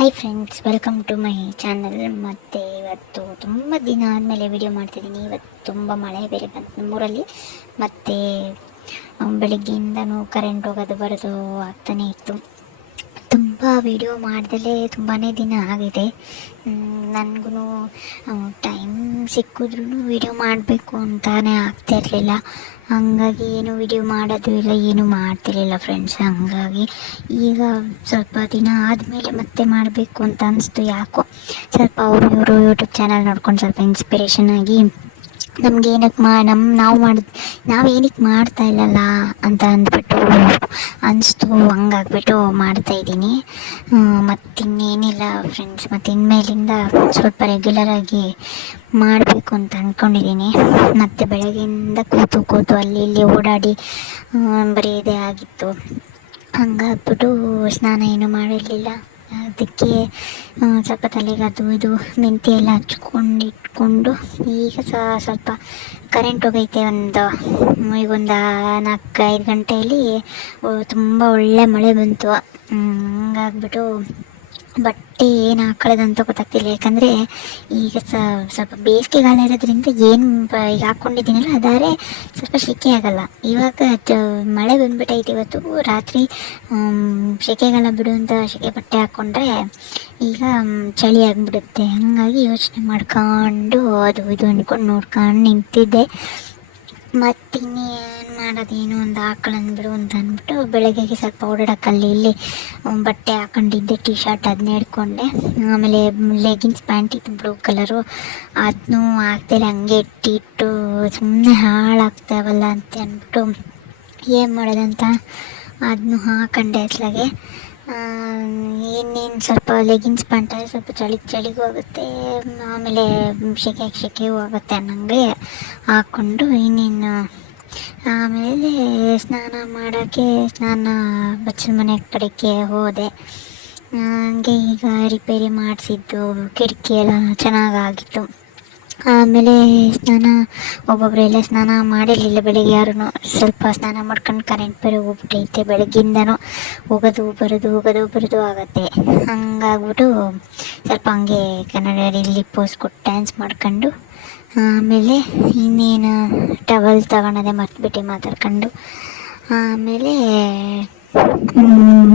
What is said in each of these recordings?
Hi friends, welcome to my channel. ಮತ್ತು ಇವತ್ತು ತುಂಬ ದಿನ ಆದಮೇಲೆ ವಿಡಿಯೋ ಮಾಡ್ತಿದ್ದೀನಿ. ಇವತ್ತು ತುಂಬ ಮಳೆ ಬೇರೆ ಬಂತು ನಮ್ಮೂರಲ್ಲಿ. ಮತ್ತು ಬೆಳಗ್ಗೆಯಿಂದನೂ ಕರೆಂಟ್ ಹೋಗೋದು ಬರೋದು ಆಗ್ತಾನೇ ಇತ್ತು. ತುಂಬ ವಿಡಿಯೋ ಮಾಡ್ದಲೇ ತುಂಬಾ ದಿನ ಆಗಿದೆ. ನನಗೂ ಟೈಮ್ ಸಿಕ್ಕಿದ್ರೂ ವಿಡಿಯೋ ಮಾಡಬೇಕು ಅಂತಾನೆ ಆಗ್ತಾಯಿರಲಿಲ್ಲ. ಹಾಗಾಗಿ ಏನು ವಿಡಿಯೋ ಮಾಡೋದು ಇಲ್ಲ, ಏನು ಮಾಡ್ತಿರಲಿಲ್ಲ ಫ್ರೆಂಡ್ಸ್. ಹಾಗಾಗಿ ಈಗ ಸ್ವಲ್ಪ ದಿನ ಆದಮೇಲೆ ಮತ್ತೆ ಮಾಡಬೇಕು ಅಂತ ಅನಿಸ್ತು. ಯಾಕೋ ಸ್ವಲ್ಪ ಅವರು ಇವರು ಯೂಟ್ಯೂಬ್ ಚಾನಲ್ ನೋಡ್ಕೊಂಡು ಸ್ವಲ್ಪ ಇನ್ಸ್ಪಿರೇಷನ್ ಆಗಿ ನಮ್ಗೆ ಏನಕ್ಕೆ ನಾವು ಏನಕ್ಕೆ ಮಾಡ್ತಾ ಇಲ್ಲಲ್ಲ ಅಂತ ಅಂದ್ಬಿಟ್ಟು ಅನಿಸ್ತು. ಹಂಗಾಗ್ಬಿಟ್ಟು ಮಾಡ್ತಾಯಿದ್ದೀನಿ. ಮತ್ತಿನ್ನೇನಿಲ್ಲ ಫ್ರೆಂಡ್ಸ್. ಮತ್ತು ಇನ್ಮೇಲಿಂದ ಸ್ವಲ್ಪ ರೆಗ್ಯುಲರಾಗಿ ಮಾಡಬೇಕು ಅಂತ ಅಂದ್ಕೊಂಡಿದ್ದೀನಿ. ಮತ್ತು ಬೆಳಗ್ಗೆಯಿಂದ ಕೂತು ಅಲ್ಲಿ ಇಲ್ಲಿ ಓಡಾಡಿ ಬರೀ ಇದೇ ಆಗಿತ್ತು. ಹಂಗಾಗ್ಬಿಟ್ಟು ಸ್ನಾನ ಏನು ಮಾಡಿರಲಿಲ್ಲ. ಅದಕ್ಕೆ ಸ್ವಲ್ಪ ತಲೆಗೆ ಅದು ಇದು ಮೆಂತ್ಯ ಎಲ್ಲ ಹಚ್ಕೊಂಡಿಟ್ಕೊಂಡು ಈಗ ಸ್ವಲ್ಪ ಕರೆಂಟ್ ಹೋಗೈತೆ. ಈಗೊಂದು 4-5 ಗಂಟೆಯಲ್ಲಿ ತುಂಬ ಒಳ್ಳೆ ಮಳೆ ಬಂತು. ಹಂಗಾಗ್ಬಿಟ್ಟು ಬಟ್ಟೆ ಏನು ಹಾಕೊಳ್ಳೋದಂತ ಗೊತ್ತಾಗ್ತಿಲ್ಲ. ಯಾಕಂದರೆ ಈಗ ಸ್ವಲ್ಪ ಬೇಸಿಗೆಗಾಲ ಇರೋದ್ರಿಂದ ಏನು ಈಗ ಹಾಕ್ಕೊಂಡಿದ್ದೀನಲ್ಲ ಅದಾರೆ ಸ್ವಲ್ಪ ಸೆಕೆ ಆಗಲ್ಲ. ಇವಾಗ ಮಳೆ ಬಂದ್ಬಿಟ್ಟೈತೆ. ಇವತ್ತು ರಾತ್ರಿ ಸೆಕೆಗಾಲ ಬಿಡುವಂಥ ಸೆಕೆ ಬಟ್ಟೆ ಹಾಕ್ಕೊಂಡ್ರೆ ಈಗ ಚಳಿ ಆಗಿಬಿಡುತ್ತೆ. ಹಾಗಾಗಿ ಯೋಚನೆ ಮಾಡ್ಕೊಂಡು ಅದು ಇದು ಅಂದ್ಕೊಂಡು ನೋಡ್ಕೊಂಡು ನಿಂತಿದ್ದೆ. ಮತ್ತಿನ್ನೇನು ಮಾಡೋದೇನು ಒಂದು ಹಾಕೊಳ್ಳಂದ್ಬಿಡು ಅಂತ ಅಂದ್ಬಿಟ್ಟು ಬೆಳಗ್ಗೆಗೆ ಸ್ವಲ್ಪ ಓಡಾಡೋಕ್ಕಲ್ಲಿ ಇಲ್ಲಿ ಬಟ್ಟೆ ಹಾಕೊಂಡಿದ್ದೆ. ಟಿ ಶರ್ಟ್ ಅದನ್ನೇ ಹಿಡ್ಕೊಂಡೆ. ಆಮೇಲೆ ಲೆಗಿನ್ಸ್ ಪ್ಯಾಂಟ್ ಇತ್ತು ಬ್ಲೂ ಕಲರು, ಅದನ್ನೂ ಹಾಕ್ತೇಲೆ ಹಂಗೆ ಇಟ್ಟು ಸುಮ್ಮನೆ ಹಾಳಾಗ್ತಾವಲ್ಲ ಅಂತ ಅಂದ್ಬಿಟ್ಟು ಏನು ಮಾಡೋದಂತ ಅದನ್ನು ಹಾಕೊಂಡೆ ಅತ್ಲಾಗೆ. ಇನ್ನೇನು ಸ್ವಲ್ಪ ಲೆಗಿನ್ಸ್ ಪ್ಯಾಂಟಲ್ಲಿ ಸ್ವಲ್ಪ ಚಳಿಗೂ ಆಗುತ್ತೆ, ಆಮೇಲೆ ಸೆಕೆಗೂ ಆಗುತ್ತೆ ಅನ್ನಂಗೆ ಹಾಕ್ಕೊಂಡು ಇನ್ನೇನು ಆಮೇಲೆ ಸ್ನಾನ ಬಚ್ಚಲ ಮನೆ ಕಡೆಗೆ ಹೋದೆ. ಹಂಗೆ ಈಗ ರಿಪೇರಿ ಮಾಡಿಸಿದ್ದು ಕಿಟಕಿ ಎಲ್ಲ ಚೆನ್ನಾಗಾಗಿತ್ತು. ಆಮೇಲೆ ಒಬ್ಬೊಬ್ಬರೆಲ್ಲ ಸ್ನಾನ ಮಾಡಿರಲಿಲ್ಲ ಬೆಳಗ್ಗೆ ಯಾರೂ. ಸ್ವಲ್ಪ ಸ್ನಾನ ಮಾಡ್ಕೊಂಡು ಕರೆಂಟ್ ಬೇರೆ ಹೋಗ್ಬಿಟ್ಟೈತೆ. ಬೆಳಗ್ಗಿಂದನೂ ಹೋಗೋದು ಬರೋದು ಆಗುತ್ತೆ. ಹಂಗಾಗ್ಬಿಟ್ಟು ಸ್ವಲ್ಪ ಹಂಗೆ ಕನ್ನಡದಲ್ಲಿ ಪೋಸ್ ಕೊಟ್ಟು ಡ್ಯಾನ್ಸ್ ಮಾಡ್ಕೊಂಡು ಆಮೇಲೆ ಇನ್ನೇನು ಟವಲ್ ತಗೊಳೋದೆ ಮರ್ತುಬಿಟ್ಟು ಮಾತಾಡ್ಕೊಂಡು ಆಮೇಲೆ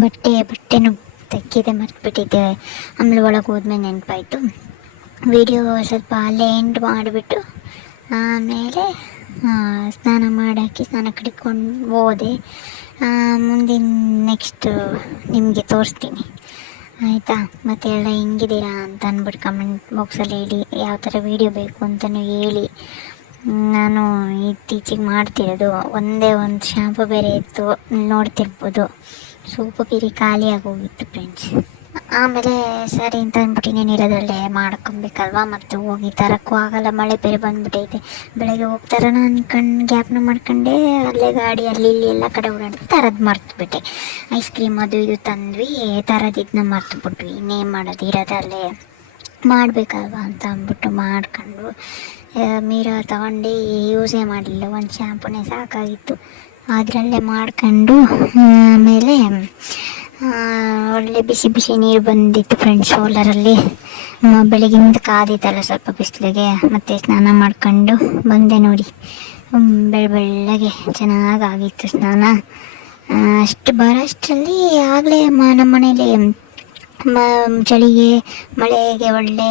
ಬಟ್ಟೆನೂ ತೆಕ್ಕಿದೆ ಮರ್ತುಬಿಟ್ಟಿದ್ದೆ. ಆಮೇಲೆ ಒಳಗೆ ಹೋದ್ಮೇಲೆ ನೆನಪಾಯಿತು. ವಿಡಿಯೋ ಸ್ವಲ್ಪ ಅಲ್ಲೇ ಎಂಡ್ ಮಾಡಿಬಿಟ್ಟು ಆಮೇಲೆ ಸ್ನಾನ ಕಡಿಕೊಂಡು ಹೋದೆ. ಮುಂದಿನ ನೆಕ್ಸ್ಟ್ ನಿಮಗೆ ತೋರಿಸ್ತೀನಿ, ಆಯಿತಾ? ಮತ್ತು ಎಲ್ಲ ಹೆಂಗಿದ್ದೀರಾ ಅಂತ ಅಂದ್ಬಿಟ್ಟು ಕಮೆಂಟ್ ಬಾಕ್ಸಲ್ಲಿ ಹೇಳಿ. ಯಾವ ಥರ ವೀಡಿಯೋ ಬೇಕು ಅಂತಲೂ ಹೇಳಿ. ನಾನು ಇತ್ತೀಚೆಗೆ ಮಾಡ್ತಿರೋದು ಒಂದೇ ಒಂದು ಶ್ಯಾಂಪು ಬೇರೆ ಇತ್ತು, ನೋಡ್ತಿರ್ಬೋದು. ಸೋಪು ಬೇರೆ ಖಾಲಿಯಾಗಿ ಹೋಗಿತ್ತು ಫ್ರೆಂಡ್ಸ್. ಆಮೇಲೆ ಸರಿ ಅಂತ ಅಂದ್ಬಿಟ್ಟು ಇನ್ನೇನಿರೋದ್ರಲ್ಲೇ ಮಾಡ್ಕೊಬೇಕಲ್ವ. ಮತ್ತು ಹೋಗಿ ತರೋಕ್ಕೂ ಆಗಲ್ಲ, ಮಳೆ ಬೇರೆ ಬಂದ್ಬಿಟ್ಟೈತೆ. ಬೆಳಗ್ಗೆ ಹೋಗ್ತಾರನ ಅಂದ್ಕೊಂಡು ಗ್ಯಾಪ್ನ ಮಾಡ್ಕೊಂಡೆ. ಅಲ್ಲೇ ಗಾಡಿ ಅಲ್ಲಿ ಇಲ್ಲಿ ಎಲ್ಲ ಕಡೆ ಓಡಾಡಿ ತರೋದು ಮರ್ತುಬಿಟ್ಟೆ. ಐಸ್ ಕ್ರೀಮ್ ಅದು ಇದು ತಂದ್ವಿ, ತರೋದಿದ್ದನ್ನ ಮರ್ತುಬಿಟ್ವಿ. ಇನ್ನೇನು ಮಾಡೋದು, ಇರೋದಲ್ಲೇ ಮಾಡಬೇಕಲ್ವ ಅಂತ ಅಂದ್ಬಿಟ್ಟು ಮಾಡ್ಕೊಂಡು ಮೀರಾ ತಗೊಂಡು ಯೂಸೇ ಮಾಡಲಿಲ್ಲ. ಒಂದು ಶ್ಯಾಂಪುನೇ ಸಾಕಾಗಿತ್ತು, ಅದರಲ್ಲೇ ಮಾಡ್ಕೊಂಡು ಆಮೇಲೆ ಒಳ್ಳೆ ಬಿಸಿ ನೀರು ಬಂದಿತ್ತು ಫ್ರೆಂಡ್ಸ್ ಸೋಲರಲ್ಲಿ. ಬೆಳಗಿಂದ ಕಾದಿತ್ತಲ್ಲ ಸ್ವಲ್ಪ ಬಿಸಿಲಿಗೆ. ಮತ್ತು ಸ್ನಾನ ಮಾಡ್ಕೊಂಡು ಬಂದೆ ನೋಡಿ. ಬೆಳ್ಳಗೆ ಚೆನ್ನಾಗಾಗಿತ್ತು ಸ್ನಾನ. ಅಷ್ಟು ಬರೋಷ್ಟರಲ್ಲಿ ಆಗಲೇ ನಮ್ಮ ಮನೇಲಿ ಚಳಿಗೆ ಮಳೆಗೆ ಒಳ್ಳೆ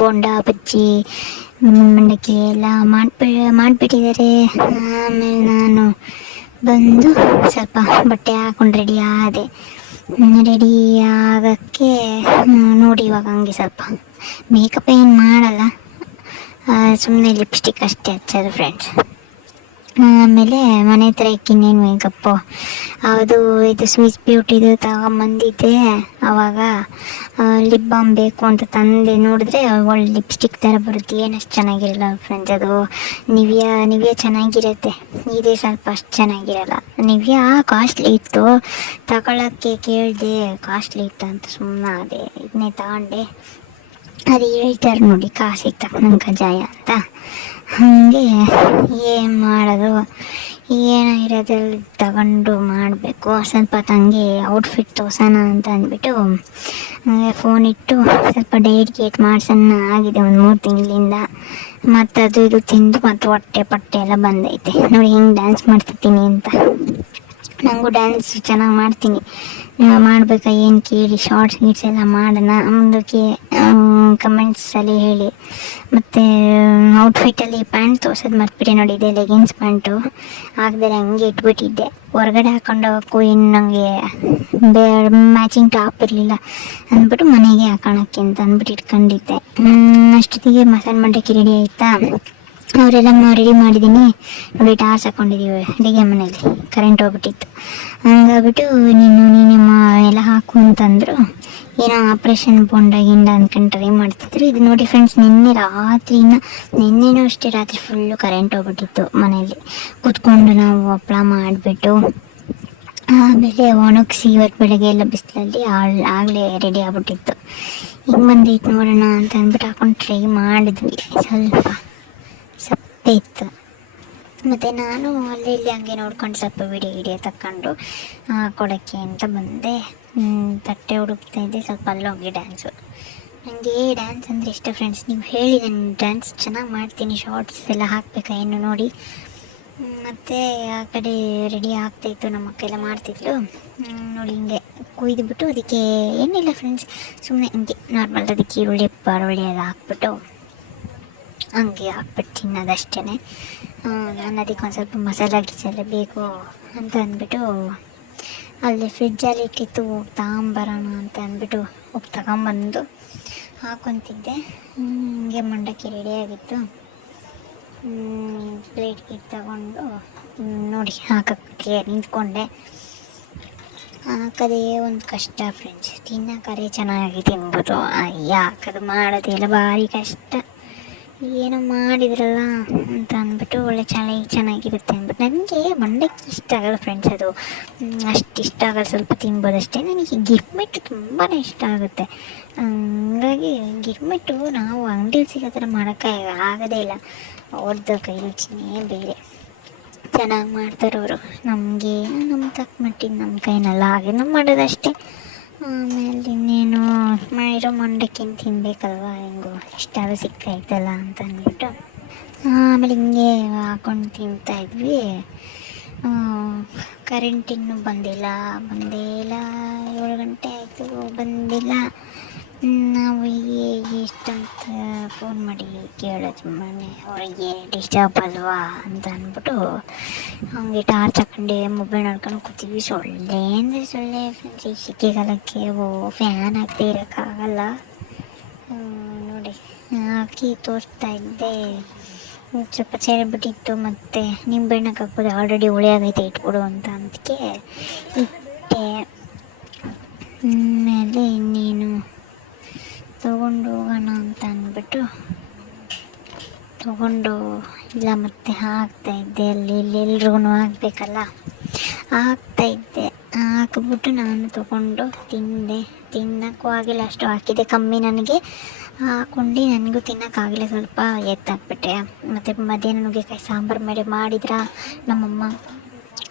ಬೋಂಡ ಬಜ್ಜಿ ಮಂಡಕ್ಕಿ ಎಲ್ಲ ಮಾಡಿಬಿಟ್ಟಿದ್ದಾರೆ. ಆಮೇಲೆ ನಾನು ಬಂದು ಸ್ವಲ್ಪ ಬಟ್ಟೆ ಹಾಕೊಂಡು ರೆಡಿ ಆಗೋಕ್ಕೆ ನೋಡಿ. ಇವಾಗ ಹಂಗೆ ಸ್ವಲ್ಪ ಮೇಕಪ್ ಏನು ಮಾಡಲ್ಲ, ಸುಮ್ಮನೆ ಲಿಪ್ಸ್ಟಿಕ್ ಅಷ್ಟೇ ಹಚ್ಚೋದು ಫ್ರೆಂಡ್ಸ್. ಆಮೇಲೆ ಮನೆ ಹತ್ರ ಇನ್ನೇನು ಮೇಕಪ್ಪು ಅದು ಇದು ಸ್ವೀಟ್ ಬ್ಯೂಟಿದು ತಗೊಂಬಂದಿದ್ದೆ. ಆವಾಗ ಲಿಪ್ ಬಾಮ್ ಬೇಕು ಅಂತ ತಂದೆ. ನೋಡಿದ್ರೆ ಒಳ್ಳೆ ಲಿಪ್ಸ್ಟಿಕ್ ಥರ ಬರುತ್ತೆ, ಏನಷ್ಟು ಚೆನ್ನಾಗಿರಲ್ಲ ಫ್ರೆಂಡ್ಸ್. ಅದು ನಿವಿಯಾ ಚೆನ್ನಾಗಿರುತ್ತೆ, ಇದೇ ಸ್ವಲ್ಪ ಅಷ್ಟು ಚೆನ್ನಾಗಿರಲ್ಲ. ನಿವಿಯಾ ಕಾಸ್ಟ್ಲಿ ಇತ್ತು, ತಗೊಳ್ಳೋಕ್ಕೆ ಕೇಳಿದೆ, ಕಾಸ್ಟ್ಲಿ ಇತ್ತು ಅಂತ ಸುಮ್ಮನೆ ಅದೇ ಇದನ್ನೇ ತಗೊಂಡೆ. ಅದು ಹೇಳ್ತಾರೆ ನೋಡಿ, ಕಾಸಿಗೆ ತಗೊಂಡು ಕಜಾಯ ಅಂತ. ಹಾಗೆ ಏನು ಮಾಡೋದು, ಏನೋ ಇರೋದ್ರಲ್ಲಿ ತಗೊಂಡು ಮಾಡಬೇಕು. ಸ್ವಲ್ಪ ತಂಗಿ ಔಟ್ಫಿಟ್ ತೋರ್ಸೋಣ ಅಂತ ಅಂದ್ಬಿಟ್ಟು ಫೋನ್ ಇಟ್ಟು ಸ್ವಲ್ಪ ಡಯಟ್ ಗೇಟ್ ಮಾಡ್ಸೋಣ ಆಗಿದೆ ಒಂದು 3 ತಿಂಗಳಿಂದ. ಮತ್ತು ಅದು ಇದು ತಿಂದು ಮತ್ತು ಹೊಟ್ಟೆ ಪಟ್ಟೆ ಎಲ್ಲ ಬಂದೈತೆ ನೋಡಿ ಹೆಂಗೆ ಡ್ಯಾನ್ಸ್ ಮಾಡ್ತಿರ್ತೀನಿ ಅಂತ. ನನಗೂ ಡ್ಯಾನ್ಸ್ ಚೆನ್ನಾಗಿ ಮಾಡ್ತೀನಿ, ಮಾಡಬೇಕಾ ಏನು ಕೇಳಿ, ಶಾರ್ಟ್ಸ್ ಗೀಟ್ಸ್ ಎಲ್ಲ ಮಾಡೋಣ ಮುಂದಕ್ಕೆ ಕಮೆಂಟ್ಸಲ್ಲಿ ಹೇಳಿ. ಮತ್ತು ಔಟ್ಫಿಟ್ಟಲ್ಲಿ ಪ್ಯಾಂಟ್ ತೋರ್ಸೋದು ಮರ್ತ್ಬಿಟ್ಟೆ ನೋಡಿ, ಇದೆ ಲೆಗಿನ್ಸ್ ಪ್ಯಾಂಟು ಹಾಕ್ದರೆ ಹಂಗೆ ಇಟ್ಬಿಟ್ಟಿದ್ದೆ. ಹೊರಗಡೆ ಹಾಕೊಂಡು ಹೋಗೋಕ್ಕೂ ಏನು ನನಗೆ ಮ್ಯಾಚಿಂಗ್ ಟಾಪ್ ಇರಲಿಲ್ಲ ಅಂದ್ಬಿಟ್ಟು ಮನೆಗೆ ಹಾಕೋಣಕ್ಕೆ ಅಂತ ಅಂದ್ಬಿಟ್ಟು ಇಟ್ಕೊಂಡಿದ್ದೆ. ಅಷ್ಟೊತ್ತಿಗೆ ಮಸಾಲೆ ಮಂಡಕ್ಕಿ ರೆಡಿ ಆಯಿತಾ, ಅವರೆಲ್ಲ ರೆಡಿ ಮಾಡಿದ್ದೀನಿ ನೋಡಿ. ಟಾರ್ಚ್ ಹಾಕ್ಕೊಂಡಿದ್ದೀವಿ ಅಡುಗೆ ಮನೇಲಿ, ಕರೆಂಟ್ ಹೋಗ್ಬಿಟ್ಟಿತ್ತು. ಹಂಗಾಗ್ಬಿಟ್ಟು ನೀನೇ ಎಲ್ಲ ಹಾಕು ಅಂತಂದರು. ಏನೋ ಆಪ್ರೇಷನ್ ಬೋಂಡ ಗಿಂಡ ಅಂದ್ಕೊಂಡು ಟ್ರೈ ಮಾಡ್ತಿದ್ರು. ಇದು ನೋಡಿ ಫ್ರೆಂಡ್ಸ್, ನಿನ್ನೆನೂ ಅಷ್ಟೇ ರಾತ್ರಿ ಫುಲ್ಲು ಕರೆಂಟ್ ಹೋಗ್ಬಿಟ್ಟಿತ್ತು. ಮನೆಯಲ್ಲಿ ಕೂತ್ಕೊಂಡು ನಾವು ಹಪ್ಪಳ ಮಾಡಿಬಿಟ್ಟು ಆಮೇಲೆ ಒಣಗಿಸಿ ಇವತ್ತು ಬೆಳಗ್ಗೆ ಎಲ್ಲ ಬಿಸಿಲಲ್ಲಿ ಆಗಲೇ ರೆಡಿ ಆಗ್ಬಿಟ್ಟಿತ್ತು. ಹಿಂಗೆ ಬಂದೈತೆ ನೋಡೋಣ ಅಂತ ಅಂದ್ಬಿಟ್ಟು ಹಾಕೊಂಡು ಟ್ರೈ ಮಾಡಿದ್ವಿ. ಸ್ವಲ್ಪ ಸಪ್ಪೆ ಇತ್ತು. ಮತ್ತು ನಾನು ಅಲ್ಲಿ ಇಲ್ಲಿ ಹಂಗೆ ನೋಡ್ಕೊಂಡು ಸ್ವಲ್ಪ ವಿಡಿಯೋ ತಕ್ಕೊಂಡು ಕೊಡೋಕ್ಕೆ ಅಂತ ಬಂದೆ. ತಟ್ಟೆ ಹುಡುಕ್ತಾಯಿದ್ದೆ, ಸ್ವಲ್ಪ ಅಲ್ಲೋಗಿ ಡ್ಯಾನ್ಸು. ನನಗೆ ಡ್ಯಾನ್ಸ್ ಅಂದರೆ ಇಷ್ಟ ಫ್ರೆಂಡ್ಸ್. ನೀವು ಹೇಳಿ, ನಾನು ಡ್ಯಾನ್ಸ್ ಚೆನ್ನಾಗಿ ಮಾಡ್ತೀನಿ. ಶಾರ್ಟ್ಸ್ ಎಲ್ಲ ಹಾಕಬೇಕಾ ಏನು ನೋಡಿ. ಮತ್ತು ಆ ಕಡೆ ರೆಡಿ ಆಗ್ತಾಯಿತ್ತು, ನಮ್ಮ ಅಕ್ಕೆಲ್ಲ ಮಾಡ್ತಿದ್ಲು ನೋಡಿ. ಹಿಂಗೆ ಕುಯ್ದುಬಿಟ್ಟು ಅದಕ್ಕೆ ಏನಿಲ್ಲ ಫ್ರೆಂಡ್ಸ್, ಸುಮ್ಮನೆ ಹಿಂಗೆ ನಾರ್ಮಲ್ ಅದಕ್ಕೆ ಈರುಳ್ಳಿ ಬೆಳ್ಳುಳ್ಳಿ ಎಲ್ಲ ಹಾಕ್ಬಿಟ್ಟು ಹಂಗೆ ಹಾಕ್ಬಿಟ್ಟು ತಿನ್ನೋದಷ್ಟೇ. ನಾನು ಅದಕ್ಕೆ ಒಂದು ಸ್ವಲ್ಪ ಮಸಾಲ ಗಿಸಾಲೆ ಬೇಕು ಅಂತ ಅಂದ್ಬಿಟ್ಟು ಅಲ್ಲಿ ಫ್ರಿಜ್ಜಲ್ಲಿ ಇಟ್ಟಿತ್ತು, ತಗೊಂಬರೋಣ ಅಂತ ಅಂದ್ಬಿಟ್ಟು ಹೋಗಿ ತಗೊಂಬಂದು ಹಾಕ್ಕೊತಿದ್ದೆ. ಹಿಂಗೆ ಮಂಡಕ್ಕಿ ರೆಡಿಯಾಗಿತ್ತು. ಪ್ಲೇಟ್ಗೆ ತಗೊಂಡು ನೋಡಿ ಹಾಕೋಕ್ಕೆ ನಿಂತ್ಕೊಂಡೆ. ಹಾಕೋದೇ ಒಂದು ಕಷ್ಟ ಫ್ರೆಂಡ್ಸ್, ತಿನ್ನೋಕ್ಕಾರೆ ಚೆನ್ನಾಗಿ ತಿನ್ಬೋದು. ಹಾಕೋದು ಮಾಡೋದೆಲ್ಲ ಭಾರಿ ಕಷ್ಟ. ಏನೋ ಮಾಡಿದ್ರಲ್ಲ ಅಂತ ಅಂದ್ಬಿಟ್ಟು ಒಳ್ಳೆ ಚೆನ್ನಾಗಿರುತ್ತೆ ಅಂದ್ಬಿಟ್ಟು. ನನಗೆ ಮಂಡಕ್ಕಿ ಇಷ್ಟ ಆಗಲ್ಲ ಫ್ರೆಂಡ್ಸ್, ಅದು ಅಷ್ಟು ಇಷ್ಟ ಆಗಲ್ಲ, ಸ್ವಲ್ಪ ತಿನ್ಬೋದಷ್ಟೇ. ನನಗೆ ಗಿರ್ಮಿಟ್ಟು ತುಂಬಾ ಇಷ್ಟ ಆಗುತ್ತೆ. ಹಂಗಾಗಿ ಗಿರ್ಮಿಟ್ಟು ನಾವು ಅಂಗಡಿಲಿ ಸಿಗೋ ಥರ ಮಾಡೋಕ್ಕೆ ಆಗೋದೇ ಇಲ್ಲ. ಅವ್ರದ್ದು ಕೈ ರುಚಿನೇ ಬೇರೆ, ಚೆನ್ನಾಗಿ ಮಾಡ್ತಾರೆ ಅವರು. ನಮಗೆ ನಮ್ಮ ತಕ್ಕ ಮಟ್ಟಿಗೆ ನಮ್ಮ ಕೈನಲ್ಲ ಹಾಗೆ ನಾವು ಮಾಡೋದಷ್ಟೇ. ಆಮೇಲೆ ಇನ್ನೇನು ಮಾಡಿರೋ ಮಂಡಕ್ಕಿನ ತಿನ್ನಬೇಕಲ್ವ, ಹೆಂಗೋ ಇಷ್ಟಾದ್ರೂ ಸಿಕ್ಕಾಯ್ತಲ್ಲ ಅಂತ ಅಂದ್ಬಿಟ್ಟು ಆಮೇಲೆ ಹಿಂಗೆ ಹಾಕೊಂಡು ತಿಂತಾಯಿದ್ವಿ. ಕರೆಂಟ್ ಇನ್ನೂ ಬಂದಿಲ್ಲ. 7 ಗಂಟೆ ಆಯಿತು, ಬಂದಿಲ್ಲ. ನಾವು ಎಷ್ಟಂತ ಫೋನ್ ಮಾಡಿ ಕೇಳೋದು ಮನೆ ಅವರಿಗೆ ಡಿಸ್ಟರ್ಬ್ ಅಲ್ವಾ ಅಂತ ಅಂದ್ಬಿಟ್ಟು ಹಂಗೆ ಟಾರ್ಚ್ ಹಾಕೊಂಡೆ ಮೊಬೈಲ್ ನೋಡ್ಕೊಂಡು ಕೂತೀವಿ. ಸೊಳ್ಳೆ ಅಂದರೆ ಸೊಳ್ಳೆ ಫ್ರೆಂಡ್ಸ್, ಈ ಸೆಕೆಗಾಲಕ್ಕೆ ಫ್ಯಾನ್ ಹಾಕದೆ ಇರೋಕ್ಕಾಗಲ್ಲ ನೋಡಿ. ಹಾಕಿ ತೋರಿಸ್ತಾ ಇದ್ದೆ, ಸ್ವಲ್ಪ ಸೇರಿಬಿಟ್ಟಿತ್ತು. ಮತ್ತು ನಿಂಬೆಹಣ್ಣು ಹಾಕ್ಬೋದು, ಆಲ್ರೆಡಿ ಹುಳಿ ಆಗೈತೆ ಇಟ್ಬಿಡು ಅಂತ ಅದಕ್ಕೆ ಇಟ್ಟೆ. ಆಮೇಲೆ ಇನ್ನೇನು ತೊಗೊಂಡು ಹೋಗೋಣ ಅಂತ ಅಂದ್ಬಿಟ್ಟು ತೊಗೊಂಡು ಇಲ್ಲ ಮತ್ತೆ ಹಾಕ್ತಾಯಿದ್ದೆ. ಅಲ್ಲಿ ಇಲ್ಲಿ ಎಲ್ರಿಗೂ ಹಾಕಬೇಕಲ್ಲ, ಹಾಕ್ತಾಯಿದ್ದೆ. ಹಾಕ್ಬಿಟ್ಟು ನಾನು ತೊಗೊಂಡು ತಿನ್ನೋಕ್ಕೂ ಆಗಿಲ್ಲ, ಅಷ್ಟು ಹಾಕಿದೆ ಕಮ್ಮಿ ನನಗೆ. ಹಾಕ್ಕೊಂಡು ನನಗೂ ತಿನ್ನೋಕ್ಕಾಗಲಿಲ್ಲ, ಸ್ವಲ್ಪ ಎತ್ತಾಕ್ಬಿಟ್ಟೆ. ಮತ್ತು ಮಧ್ಯಾಹ್ನ ನುಗ್ಗೆಕಾಯಿ ಸಾಂಬಾರು ಮಾಡಿದ್ರ ನಮ್ಮಮ್ಮ.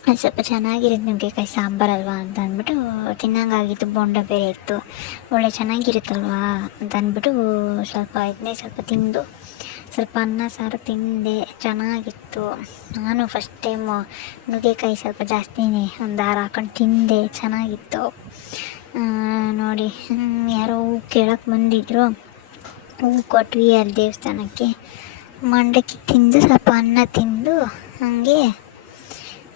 ಅದು ಸ್ವಲ್ಪ ಚೆನ್ನಾಗಿರೋದು ನುಗ್ಗೆಕಾಯಿ ಸಾಂಬಾರಲ್ವಾ ಅಂತ ಅಂದ್ಬಿಟ್ಟು ತಿನ್ನೋಂಗಾಗಿತ್ತು. ಬೋಂಡ ಬೇರೆ ಇತ್ತು, ಒಳ್ಳೆ ಚೆನ್ನಾಗಿರುತ್ತಲ್ವಾ ಅಂತ ಅಂದ್ಬಿಟ್ಟು ಸ್ವಲ್ಪ ತಿಂದು ಸ್ವಲ್ಪ ಅನ್ನ ಸಾರು ತಿಂದೆ, ಚೆನ್ನಾಗಿತ್ತು. ನಾನು ಫಸ್ಟ್ ಟೈಮು ನುಗ್ಗೆಕಾಯಿ ಸ್ವಲ್ಪ ಜಾಸ್ತಿನೇ ಒಂದು 6 ಹಾಕೊಂಡು ತಿಂದೆ, ಚೆನ್ನಾಗಿತ್ತು ನೋಡಿ. ಯಾರೋ ಹೂ ಕೇಳೋಕ್ಕೆ ಬಂದಿದ್ರು, ಹೂ ಕೊಟ್ವಿ ಅಲ್ಲಿ ದೇವಸ್ಥಾನಕ್ಕೆ. ಮಂಡಕ್ಕಿ ತಿಂದು ಸ್ವಲ್ಪ ಅನ್ನ ತಿಂದು ಹಾಗೆ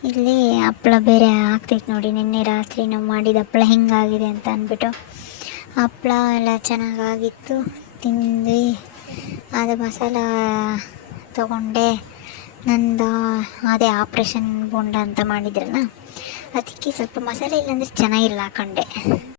ಇಲ್ಲಿ ಹಪ್ಪಳ ಬೇರೆ ಆಗ್ತೈತೆ ನೋಡಿ. ನಿನ್ನೆ ರಾತ್ರಿ ನಾವು ಮಾಡಿದ ಹಪ್ಪಳ ಹೆಂಗಾಗಿದೆ ಅಂತ ಅಂದ್ಬಿಟ್ಟು ಹಪ್ಪಳ ಎಲ್ಲ ಚೆನ್ನಾಗಾಗಿತ್ತು, ತಿಂದು. ಅದು ಮಸಾಲ ತೊಗೊಂಡೆ. ನಂದು ಅದೇ ಆಪ್ರೇಷನ್ ಬೋಂಡ ಅಂತ ಮಾಡಿದ್ರಲ್ಲ, ಅದಕ್ಕೆ ಸ್ವಲ್ಪ ಮಸಾಲೆ ಇಲ್ಲಾಂದರೆ ಚೆನ್ನಾಗಿರಲ್ಲ ಹಾಕೊಂಡೆ.